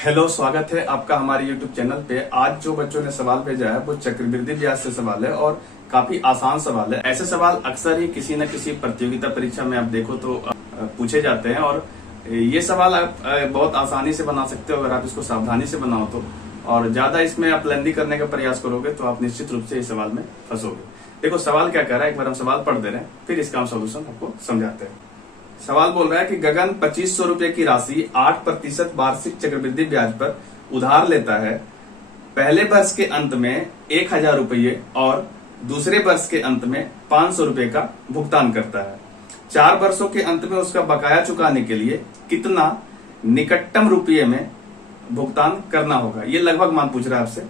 Hello, स्वागत है आपका हमारे YouTube चैनल पे। आज जो बच्चों ने सवाल भेजा है वो चक्रवृद्धि ब्याज से सवाल है और काफी आसान सवाल है। ऐसे सवाल अक्सर ही किसी न किसी प्रतियोगिता परीक्षा में आप देखो तो पूछे जाते हैं और ये सवाल आप बहुत आसानी से बना सकते हो अगर आप इसको सावधानी से बनाओ तो। और ज्यादा इसमें आप लंबी करने का प्रयास करोगे तो आप निश्चित रूप से इस सवाल में फंसोगे। देखो सवाल क्या कर रहा है, एक बार हम सवाल पढ़ दे रहे हैं, फिर इसका हम सोल्यूशन आपको समझाते हैं। सवाल बोल रहा है कि गगन 2500 रुपए की राशि 8% वार्षिक चक्रवृद्धि ब्याज पर उधार लेता है। पहले वर्ष के अंत में 1000 रुपये और दूसरे वर्ष के अंत में 500 रुपए का भुगतान करता है। 4 वर्षों के अंत में उसका बकाया चुकाने के लिए कितना निकटतम रुपये में भुगतान करना होगा। ये लगभग मान पूछ रहा है आपसे।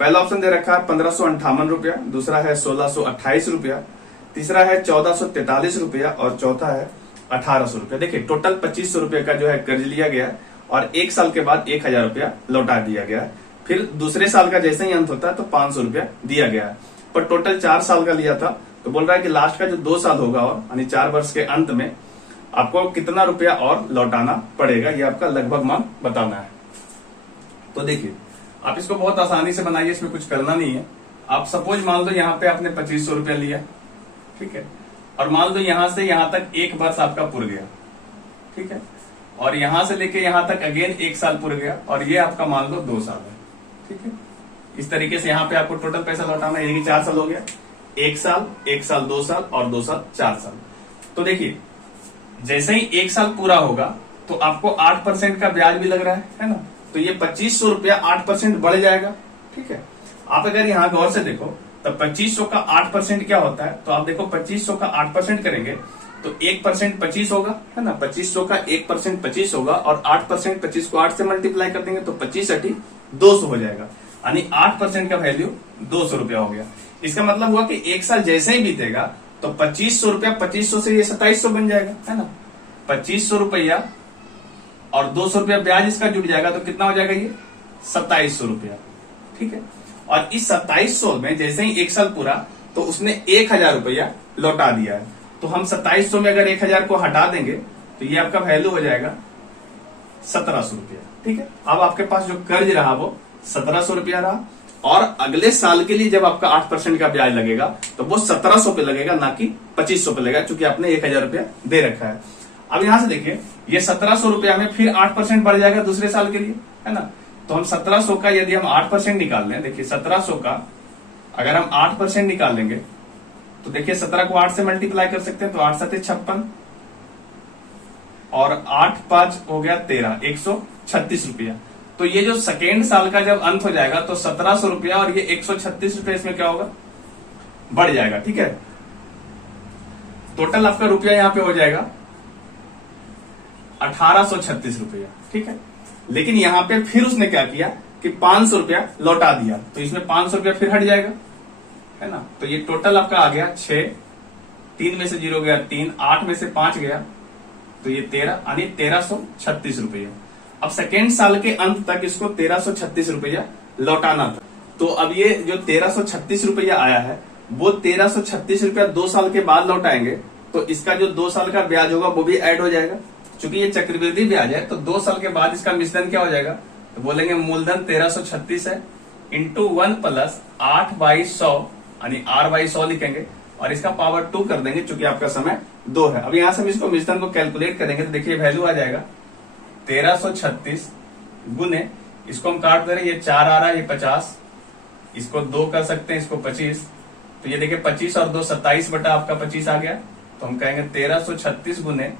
पहला ऑप्शन दे रखा है 1558 रुपया, दूसरा है 1628 रुपया, तीसरा है 1443 रुपया और चौथा है 1800 रुपया। देखिए टोटल 2500 रुपये का जो है कर्ज लिया गया और एक साल के बाद 1000 रुपया लौटा दिया गया। फिर दूसरे साल का जैसे ही अंत होता है तो 500 रुपया दिया गया है। पर टोटल 4 साल का लिया था तो बोल रहा है कि लास्ट का जो 2 साल होगा और यानी 4 वर्ष के अंत में आपको कितना रुपया और लौटाना पड़ेगा, ये आपका लगभग मान बताना है। तो देखिए आप इसको बहुत आसानी से बनाइए, इसमें कुछ करना नहीं है। आप सपोज मान लो यहाँ पे आपने 2500 रुपया लिया, ठीक है, और मान लो यहां से यहां तक 1 वर्ष आपका पुर गया, ठीक है, और यहां से लेके यहां तक अगेन 1 साल पुर गया और ये आपका मान लो 2 साल है, ठीक है। इस तरीके से यहाँ पे आपको टोटल पैसा लौटाना है, यानी कि 4 साल हो गया, 1 साल, 1 साल 2 साल और 2 साल 4 साल। तो देखिए जैसे ही 1 साल पूरा होगा तो आपको 8% का ब्याज भी लग रहा है ना। तो ये 2500 रुपया 8% बढ़ जाएगा, ठीक है। आप अगर यहाँ गौर से देखो तो 2500 का 8% क्या होता है, तो आप देखो 2500 का 8% करेंगे तो 1% 25 होगा, है ना। 2500 का 1% 25 होगा और 8% 25 को 8 से मल्टीप्लाई कर देंगे तो 25 200 हो जाएगा, यानी 8% का वैल्यू 200 रुपया हो गया। इसका मतलब हुआ कि 1 साल जैसे ही बीतेगा तो 2500 रुपया 2500 से ये 2700 बन जाएगा, है ना। 2500 रुपया और 200 रुपया ब्याज इसका जुड़ जाएगा तो कितना हो जाएगा, ये 2700 रुपया, ठीक है। और इस 2700 में जैसे ही 1 साल पूरा तो उसने 1000 रुपया लौटा दिया है। तो हम 2700 में अगर 1000 को हटा देंगे तो ये आपका वैल्यू हो जाएगा 1700 रुपया, ठीक है। अब आपके पास जो कर्ज रहा वो 1700 रुपया रहा और अगले साल के लिए जब आपका 8% का ब्याज लगेगा तो वो 1700 पे लगेगा, ना कि 2500 पे लगेगा, क्योंकि आपने 1000 रुपया दे रखा है। अब यहां से देखिए ये 1700 रुपया में फिर 8% बढ़ जाएगा दूसरे साल के लिए, है ना। तो हम 1700 का यदि हम 8% निकाल लें, देखिए 1700 का अगर हम 8% निकाल लेंगे तो देखिए 17 को 8 से मल्टीप्लाई कर सकते हैं तो 8 7 56 और 8 5 हो गया 13, 136 रुपया। तो ये जो सेकेंड साल का जब अंत हो जाएगा तो 1700 रुपया और ये 136 रुपया इसमें क्या होगा, बढ़ जाएगा, ठीक है। टोटल आपका रुपया यहां पे हो जाएगा 1836 रुपया, ठीक है। लेकिन यहां पे फिर उसने क्या किया कि 500 रुपया लौटा दिया तो इसमें 500 रुपया फिर हट जाएगा, है ना। तो ये टोटल आपका आ गया 6, 3 में से 0 गया 3, 8 में से 5 गया तो ये 13, यानी 1336 रुपया। अब सेकेंड साल के अंत तक इसको 1336 रुपया लौटाना था। तो अब ये जो 1336 रुपया आया है वो 1336 रुपया 2 साल के बाद लौटाएंगे तो इसका जो 2 साल का ब्याज होगा वो भी ऐड हो जाएगा। चूंकि ये चक्रवृद्धि ब्याज है तो 2 साल के बाद इसका मिश्रण क्या हो जाएगा, तो बोलेंगे मूलधन 1336 है इंटू 1 प्लस 8/100 यानी R/100 लिखेंगे और इसका पावर 2 कर देंगे चूंकि आपका समय 2 है। अब यहां से हम इसको मिश्रण को कैलकुलेट करेंगे तो देखिए वैल्यू आ जाएगा 1336 गुने, इसको हम काट दे रहे हैं, ये 4 आ रहा है, ये 50, इसको 2 कर सकते हैं, इसको 25, तो ये देखिए 25 और 2 27 बटा आपका 25 आ गया। तो हम कहेंगे 1336 गुने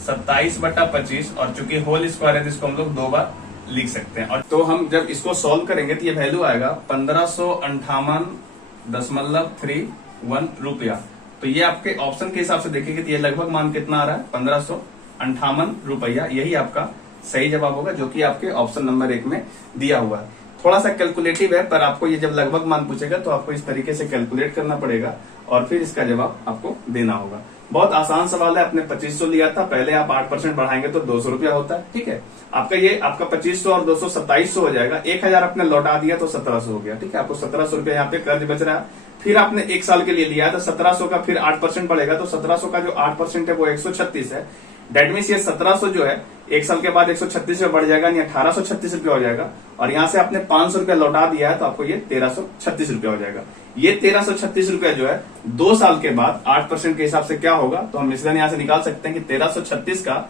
27 बटा 25 और चूंकि होल स्क्वायर है तो इसको हम लोग 2 बार लिख सकते हैं। और तो हम जब इसको सॉल्व करेंगे तो ये वैल्यू आएगा 1558.31 रुपया। तो ये आपके ऑप्शन के हिसाब से देखेंगे तो ये लगभग मान कितना आ रहा है, 1558 रुपया। यही आपका सही जवाब होगा जो कि आपके ऑप्शन नंबर 1 में दिया हुआ है। थोड़ा सा कैलकुलेटिव है पर आपको ये जब लगभग मान पूछेगा तो आपको इस तरीके से कैलकुलेट करना पड़ेगा और फिर इसका जवाब आपको देना होगा। बहुत आसान सवाल है। आपने 2500 लिया था, पहले आप 8% बढ़ाएंगे तो 200 रुपया होता है, ठीक है। आपका 2500 और 200 2700 हो जाएगा। 1000 आपने लौटा दिया तो 1700 हो गया, ठीक है। आपको 1700 रुपया यहाँ पे कर्ज बच रहा है। फिर आपने 1 साल के लिए लिया है तो 1700 का फिर 8% बढ़ेगा तो 1700 का जो 8% है वो 136 है। डेट मीन्स ये 1700 जो है एक साल के बाद 136 रुपये बढ़ जाएगा, यानी 1836 रुपया हो जाएगा। और यहाँ से आपने 500 रुपया लौटा दिया है तो आपको ये 1336 रुपया हो जाएगा। ये 1336 रुपया जो है 2 साल के बाद 8% के हिसाब से क्या होगा, तो हम मिश्रण यहाँ से निकाल सकते हैं कि 1336 का,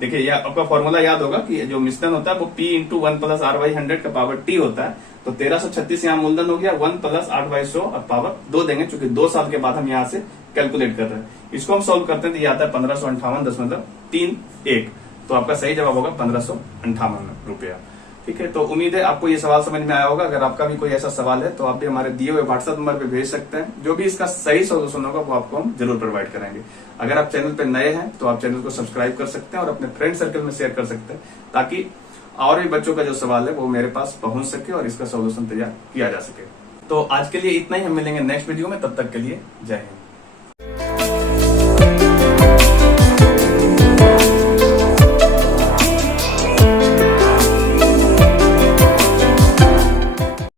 देखिए ये आपका फॉर्मूला याद होगा कि जो मिश्रण होता है वो P इंटू 1 प्लस R/100 का पावर T होता है। तो 1336 यहाँ मूलधन हो गया, 1 प्लस 8/100 और पावर 2 देंगे, चूंकि 2 साल के बाद हम यहाँ से कैलकुलेट कर रहे हैं। इसको हम सोल्व करते हैं तो ये आता है 1558.31। तो आपका सही जवाब होगा 1558 रुपया। ठीक है, तो उम्मीद है आपको ये सवाल समझ में आया होगा। अगर आपका भी कोई ऐसा सवाल है तो आप भी हमारे दिए हुए व्हाट्सएप नंबर पे भेज सकते हैं। जो भी इसका सही सोल्यूशन होगा वो आपको हम जरूर प्रोवाइड कराएंगे। अगर आप चैनल पे नए हैं तो आप चैनल को सब्सक्राइब कर सकते हैं और अपने फ्रेंड सर्कल में शेयर कर सकते हैं, ताकि और भी बच्चों का जो सवाल है वो मेरे पास पहुंच सके और इसका सोल्यूशन तैयार किया जा सके। तो आज के लिए इतना ही, हम मिलेंगे नेक्स्ट वीडियो में, तब तक के लिए जय हिंद।